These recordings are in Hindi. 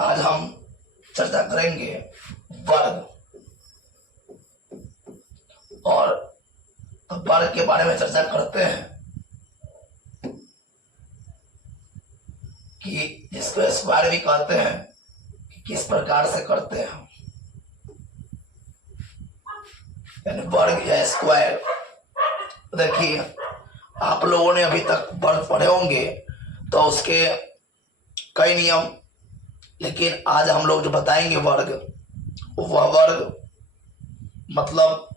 आज हम चर्चा करेंगे वर्ग और तो वर्ग के बारे में चर्चा करते हैं कि जिसको स्क्वायर भी कहते हैं कि किस प्रकार से करते हैं हम, यानी वर्ग या स्क्वायर। देखिए, आप लोगों ने अभी तक वर्ग पढ़े होंगे तो उसके कई नियम, लेकिन आज हम लोग जो बताएंगे वर्ग, वह वर्ग मतलब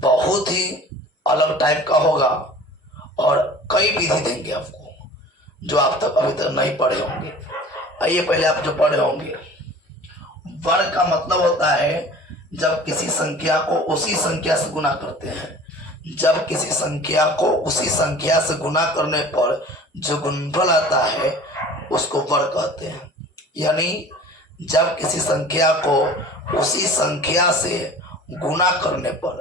बहुत ही अलग टाइप का होगा और कई विधि देंगे आपको जो आप तक अभी तक नहीं पढ़े होंगे। आइए पहले आप जो पढ़े होंगे, वर्ग का मतलब होता है जब किसी संख्या को उसी संख्या से गुना करते हैं। जब किसी संख्या को उसी संख्या से गुना करने पर जो गुणनफल आता है उसको वर्ग कहते हैं। यानी जब किसी संख्या को उसी संख्या से गुना करने पर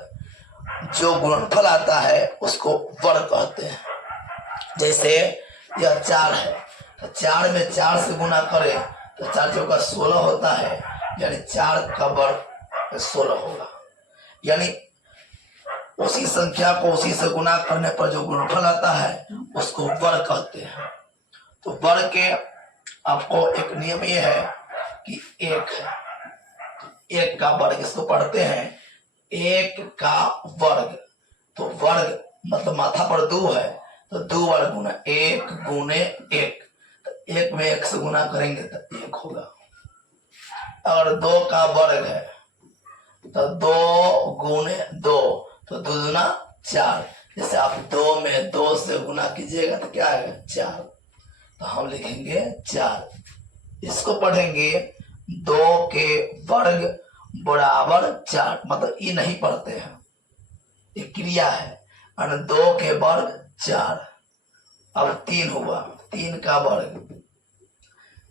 जो गुणनफल आता है उसको वर्ग कहते हैं। जैसे यह 4 है तो 4 में 4 से गुना करें तो 4 चौका 16 होता है, यानी 4 का वर्ग 16 होगा। यानी उसी संख्या को उसी से गुना करने पर जो गुणनफल आता है उसको वर्ग कहते हैं। तो वर्ग के आपको एक नियम ये है कि एक है, एक का वर्ग इसको पढ़ते हैं, एक का वर्ग। तो वर्ग मतलब माथा पर 2 है तो 2 वर्ग गुना 1 गुने 1, तो 1 में 1 से गुना करेंगे तो 1 होगा। अगर 2 का वर्ग है तो 2 गुने 2, तो 2 दूना 4। जैसे आप 2 में 2 से गुना कीजिएगा तो क्या आएगा 4, तो हम लिखेंगे 4। इसको पढ़ेंगे 2 के वर्ग बराबर 4, मतलब ये नहीं पढ़ते हैं, ये क्रिया है। और 2 के वर्ग 4। अब 3 हुआ, 3 का वर्ग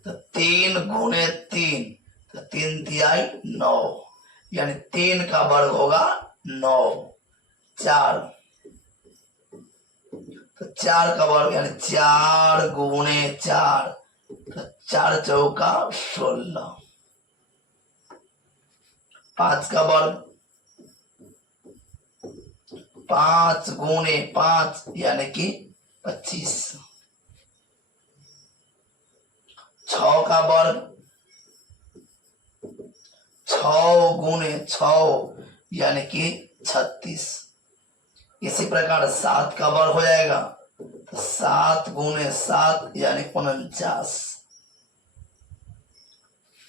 तो 3 गुने 3, तो 3 तिहाई 9, यानी 3 का वर्ग होगा 9। 4 तो 4 का वर्ग यानी 4 गुने 4, तो 4 चौका 16। 5 का वर्ग 5 गुने 5 यानी कि 25। 6 का वर्ग 6 गुने 6 यानी कि 36। इसी प्रकार 7 का वर्ग हो जाएगा तो 7 गुने 7 यानी 49।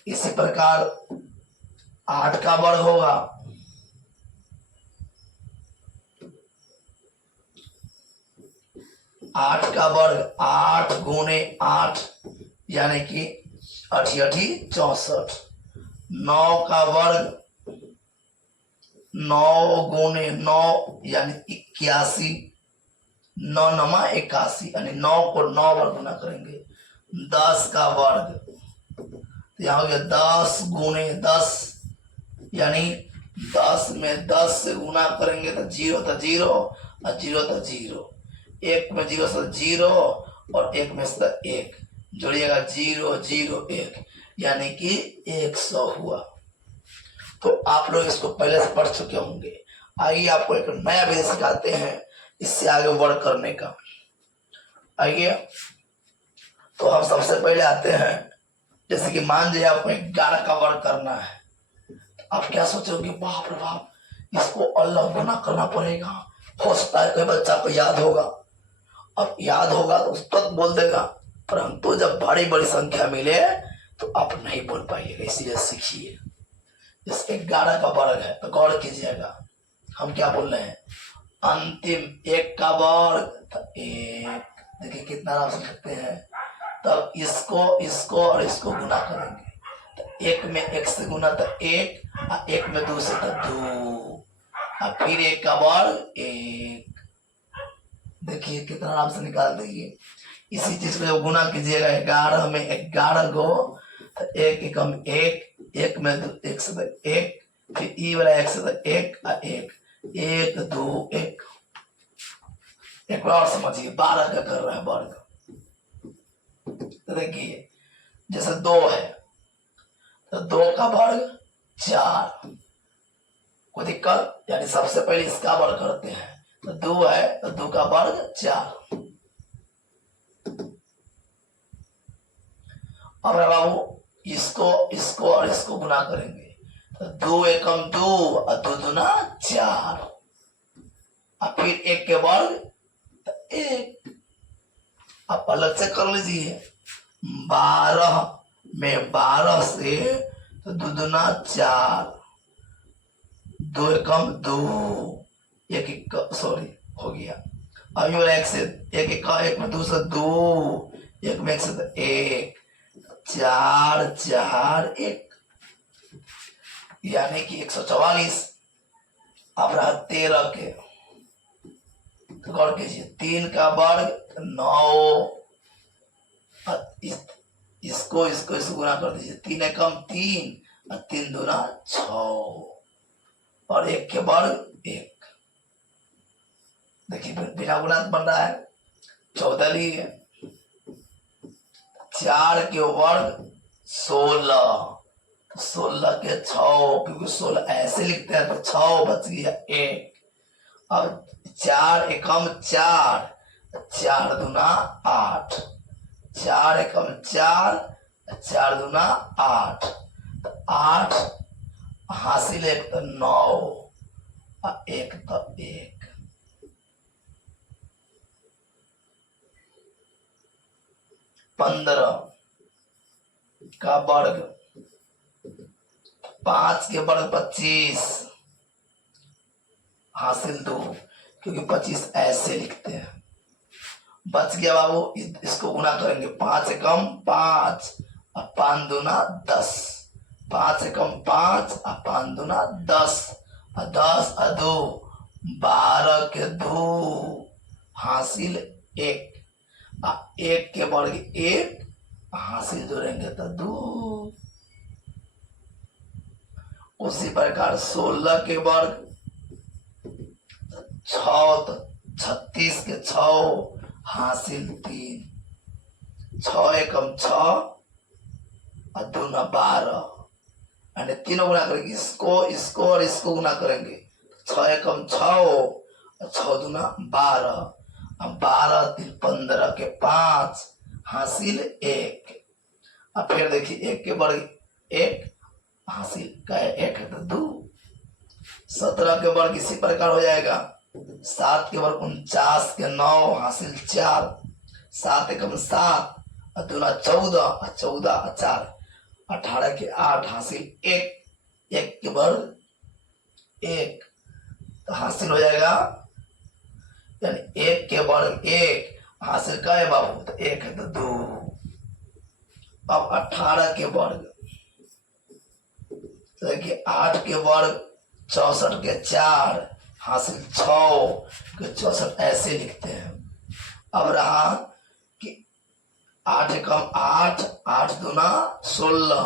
इसी प्रकार 8 का वर्ग होगा 8 का वर्ग 8 गुने 8 यानी कि 8 64। 9 का वर्ग 9 गुने 9 यानी 81। 9 नमा 81, यानी 9 को 9 बार गुना करेंगे। 10 का वर्ग तो यहाँ हो गया 10 गुने 10, यानी 10 में 10 से गुना करेंगे तो 0 तो 0 और 0 तो 0। 1 में 0 से 0 और 1 में से 1 जोड़िएगा 0 0 1, यानी कि 100 हुआ। तो आप लोग इसको पहले से पढ़ चुके होंगे। आइए आपको एक नया विधि सिखाते हैं इससे आगे वर्क करने का। आइए, तो हम सबसे पहले आते हैं, जैसे कि मान लीजिए आपको 11 का वर्क करना है, तो आप क्या सोचोगे, बाप रे बाप, इसको अलग गुना करना पड़ेगा। हो सकता है कोई बच्चा को याद होगा, अब याद होगा तो उस तक बोल देगा, परंतु जब बड़ी बड़ी संख्या मिले तो आप नहीं बोल पाइएगा। इसलिए सीखिए। इस 11 का वर्ग है तो गौर कीजिएगा, हम क्या बोल रहे हैं, अंतिम 1 का वर्ग तो 1। देखिए कितना आराम से लिखते हैं। तब इसको और इसको गुना करेंगे तो 1 में 1 से गुना तो 1, और 1 में 2 से तो 2, और फिर 1 का वर्ग 1। देखिए कितना आराम से निकाल देंगे। इसी चीज को जब गुना कीजिएगा 11 में 11 को तो 1 एकम 1, 1 में 1 से 1, फिर ई वाला 1 से 1 और 1, 1 2 1। एक बार और समझिए, 12 का कर रहा है वर्ग। तो देखिए जैसे 2 है तो 2 का वर्ग 4। कोई दिक्कत? यानी सबसे पहले इसका वर्ग करते हैं। तो 2 है तो 2 का वर्ग 4। अब बाबू इसको इसको और इसको गुना करेंगे तो 2 एकम 2 और 2 दूना 4 और फिर 1 के वर्ग तो 1। आप अलग से कर लीजिए। 12 में 12 से तो 2 दूना 4, 2 एकम 2, 1 1 सॉरी हो गया। अब ये 1 से 1 1 में 2 से 2, 1 में 1 से 1, 4 4 1 यानी कि 144। अब रहा 13 के तो गौर कीजिए 3 का वर्ग 9, इसको गुना कर दीजिए। 3 एकम 3 और 3 दूना 6 और 1 के वर्ग 1। देखिए बिना गुना बन रहा है 14 लिए। 4 के वर्ग 16, 16 के 6 क्योंकि 16 ऐसे लिखते हैं तो 6 बच गया 1। अब 4 एकम 4, 4 दूना 8, 4 एकम 4, 4 दूना 8, 8 हासिल 1 तो 9 और 1 तो 1। 15 का वर्ग 5 के वर्ग 25 हासिल 2 क्योंकि 25 ऐसे लिखते हैं। बच गया बाबू इसको गुना करेंगे 5 एकम 5 और 5 दूना 10, 5 एकम 5 और 5 दूना 10 और 10 और 2 12 के 2 हासिल 1 और 1 के वर्ग 1 हासिल जोड़ेंगे तो 2। उसी प्रकार 16 के वर्ग 6 तो 36 के 6 हासिल 3, 6 एकम 6 और 2 ना 12 यानी तीनों गुना करेंगे। इसको और इसको गुना करेंगे 6 एकम 6 और 6 दूना 12 और 12 3 15 के 5 हासिल 1 और फिर देखिए 1 के वर्ग 1 हासिल का 1 है तो 2। 17 के वर्ग इसी प्रकार हो जाएगा। 7 के वर्ग 49 के 9 हासिल 4, 7 एकम 7 और 2 ना 14 और 14 और 4 18 के 8 हासिल 1, 1 के वर्ग 1 तो हासिल हो जाएगा यानी 1 के वर्ग 1 हासिल का है बाबू तो 1 है तो 2। अब 18 के वर्ग तो देखिए 8 के वर्ग 64 के 4 हासिल 6 के 64 ऐसे लिखते हैं। अब रहा कि 8 एकम 8, 8 दूना 16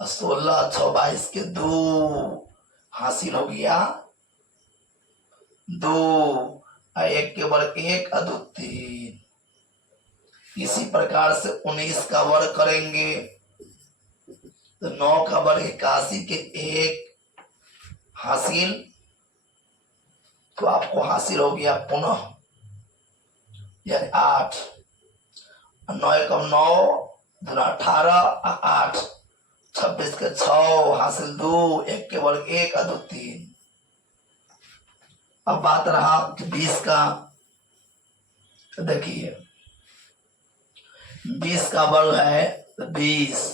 और 16 6 22 के 2 हासिल हो गया 2 और 1 के वर्ग 1 और 2 3। इसी प्रकार से 19 का वर्ग करेंगे तो 9 का वर्ग 81 के 1 हासिल तो आपको हासिल हो गया पुनः यानी 8 और 9 एकम 9 दूना 18 और 8 26 के 6 हासिल 2, 1 के वर्ग 1 और 2 3। अब बात रहा कि 20 का तो देखिए 20 का वर्ग है तो 20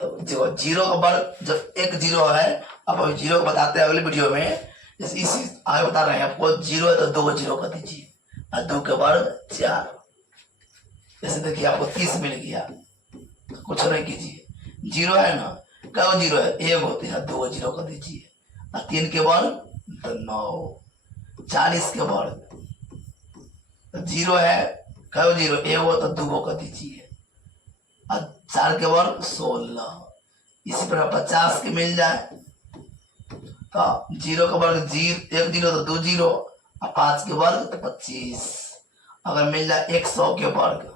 तो जीरो का वर्ग जब 1 0 है। अब अभी 0 को बताते हैं अगले वीडियो में। जैसे इसी आगे बता रहे हैं आपको 0 है तो 2 0 कर दीजिए और 2 के वर्ग 4। जैसे देखिए आपको 30 मिल गया कुछ नहीं कीजिए 0 है ना क्या 0 है 1 होते हैं 2 0 कर दीजिए और 3 के वर्ग तो 9। 40 के वर्ग तो 0 है क्या 0 1 हो तो 2 कर दीजिए और 4 के वर्ग 16। इसी प्रकार 50 के मिल जाए तो 0 का वर्ग 1 0 तो 2 0 और 5 के वर्ग तो 25। अगर मिल जाए 100 के वर्ग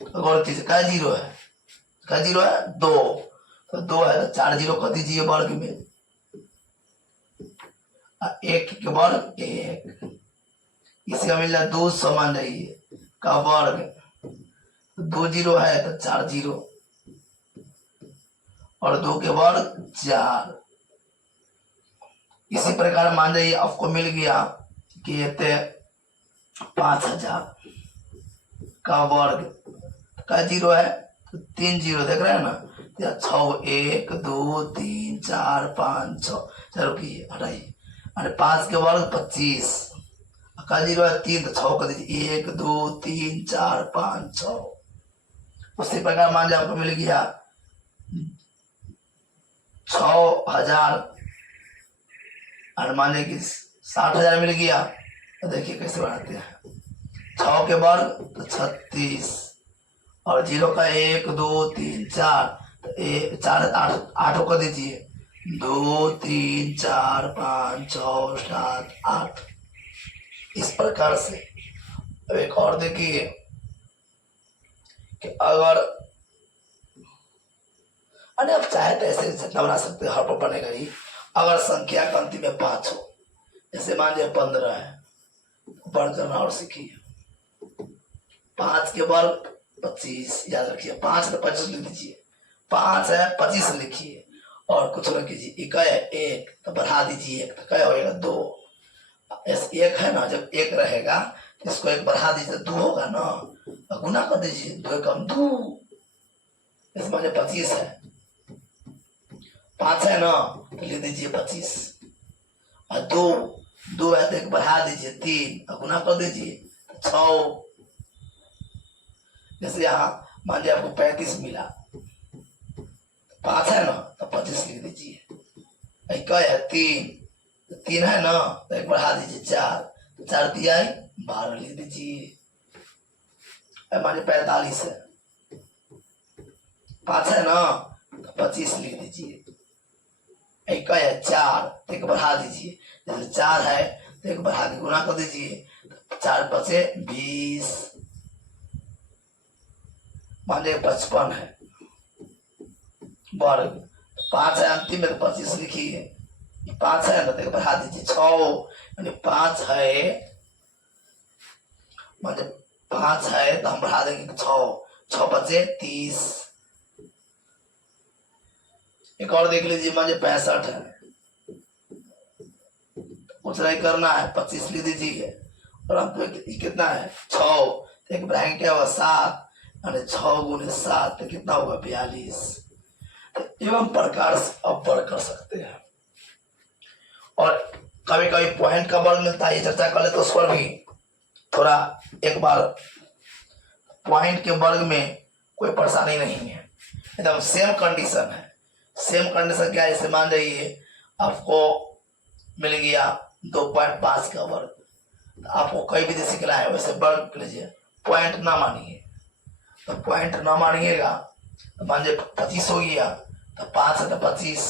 तो गौर कीजिए क्या 0 है क्या जीरो है? 2। तो 2 है तो 4 जीरो कर दीजिए वर्ग में। 1 के वर्ग 1, इसका मिल रहा है 2 समान रही का वर्ग। 2 जीरो है तो 4 जीरो और 2 के वर्ग 4। इसी प्रकार मान जाइए आपको मिल गया कि ये 5000 का वर्ग का जीरो है तो 3 जीरो देख रहे हैं ना। 6 1 2 3 4 5 6 चलो की हटाइए। अरे 5 के वर्ग 25 का जीरो है 3 तो 6 कर दीजिए। 1 2 3 4 5 6। उसी प्रकार मान जाए आपको मिल गया 6000 और माने कि 60,000 मिल गया। तो देखिए कैसे बनाते हैं। 6 के वर्ग तो 36 और जीरो का 1 2 3 4 तो 4 8 कर दीजिए। 2 3 4 5 6 7 8। इस प्रकार से अब एक और देखिए कि अगर अरे आप चाहे तो ऐसे जितना बना सकते हैं, हर पर बनेगा ही। अगर संख्या का अंतिम में 5 हो, जैसे मान लीजिए 15 है, वर्ग करना और सीखिए। 5 के वर्ग 25, याद रखिए। 5 है 25 लिख दीजिए। 5 है 25 लिखिए और कुछ न कीजिए। इका है 1 तो बढ़ा दीजिए 1 तो क्या होएगा 2। ऐसे 1 है ना, जब 1 रहेगा तो इसको 1 बढ़ा दीजिए 2 होगा ना, तो गुना कर दीजिए। 2 कम 2, इसमें 25 है। 5 है ना तो लिख दीजिए 25 और 2 है तो 1 बढ़ा दीजिए 3 और गुना कर दीजिए 6। जैसे यहाँ मान लीजिए आपको 35 मिला, 5 है ना तो 25 लिख दीजिए। क्या है 3, तो 3 है ना तो 1 बढ़ा दीजिए 4 तो 4 दिया है 12 लिख दीजिए। मान लीजिए 45 है, 5 है ना तो 25 लिख दीजिए। एक है 4 तो 1 बढ़ा दीजिए। जैसे 4 है तो 1 बढ़ा के गुना कर दीजिए। 4 बचे 20, मान लीजिए 55 है वर्ग। 5 है अंतिम में तो 25 लिखिए। 5 है ना तो 1 बढ़ा दीजिए 6, यानी 5 है, मतलब 5 है तो हम बढ़ा देंगे 6, 6 बचे 30। एक और देख लीजिए, मान लीजिए 65 है, कुछ नहीं करना है 25 लिख दीजिए और अंत में कितना है 6 तो 1 बढ़ाएंगे क्या होगा 7, यानी 6 गुने 7 तो कितना होगा 42। तो एवं प्रकार से अब वर्ग कर सकते हैं। और कभी कभी पॉइंट का वर्ग मिलता है, ये चर्चा कर ले तो उस पर भी थोड़ा एक बार। पॉइंट के वर्ग में कोई परेशानी नहीं है, एकदम सेम कंडीशन है। सेम कंडीशन क्या है, जैसे मान जाइए आपको मिल गया 2.5 का वर्ग, तो आपको कई विधि सीखना है, वैसे वर्ग कर लीजिए। पॉइंट ना मानिए, तो पॉइंट ना मानिएगा तो मान लीजिए 25 हो गया तो 5 है तो 25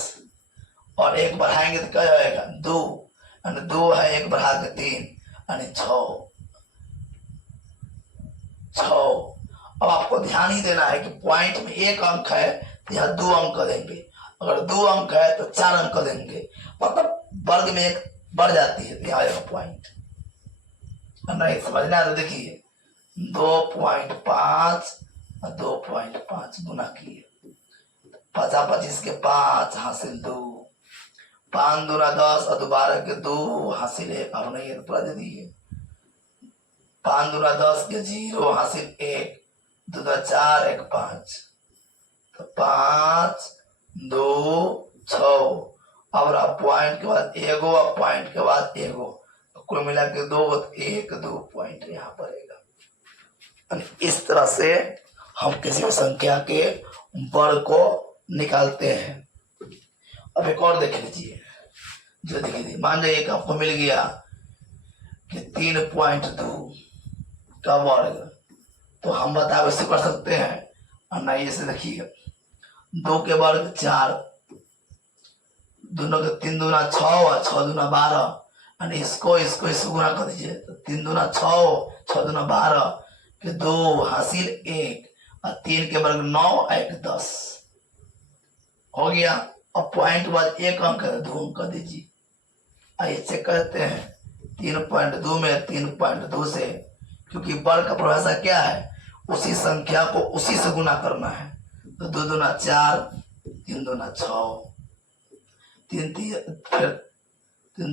और 1 बढ़ाएंगे तो क्या होगा 2, यानी 2 है 1 बढ़ा के 3 यानी 6। अब आपको ध्यान ही देना है कि पॉइंट में 1 अंक है तो यहाँ 2 अंक देंगे, अगर 2 अंक है तो 4 अंक देंगे, मतलब वर्ग में 1 बढ़ जाती है तो यहाँ आएगा पॉइंट। नहीं समझना है तो देखिए 2.5 और 2.5 गुना किए, 25 के 5 हासिल 2, 5 दूना 10 और 12 के 2 हासिल 1। अब नहीं है तो पूरा दे दीजिए। 5 दूना 10 के 0 हासिल 1, 2 दूना 4 1 5 तो 5 2 6। अब पॉइंट के बाद एगो और पॉइंट के बाद एगो, तो कुल मिला के 2 1 2 पॉइंट यहाँ पड़ेगा। इस तरह से हम किसी भी संख्या के वर्ग को निकालते हैं। अब एक और देख लीजिए, जो देखिए मान जाइए कि आपको मिल गया कि 3.2 का वर्ग, तो हम बता वैसे कर सकते हैं और नहीं ऐसे देखिए 2 के वर्ग 4, दोनों के 3 दूना 6 और 6 दूना 12, यानी इसको गुना कर दीजिए तो 3 दूना 6 6 दूना 12 के 2 हासिल 1 और 3 के वर्ग 9 और 1 10 हो गया। अब पॉइंट बाद 1 अंक है, 2 अंक दीजिए। ऐसे कहते हैं 3.2 में 3.2 से, क्योंकि वर्ग का परिभाषा क्या है, उसी संख्या को उसी से गुना करना है। तो 2 दूना 4, 3 दूना 6, 3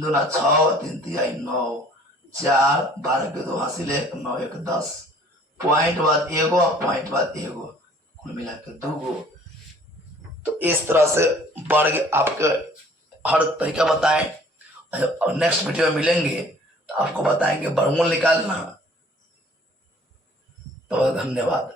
दूना 6, 3 तिहाई 9, 4 12 के 2 हासिल 1, 9 1 10, पॉइंट बाद 1 और पॉइंट बाद 1, कुल मिला के 2। तो इस तरह से वर्ग आपके हर तरीका बताएं, और नेक्स्ट वीडियो में मिलेंगे तो आपको बताएंगे वर्गमूल निकालना। तो धन्यवाद।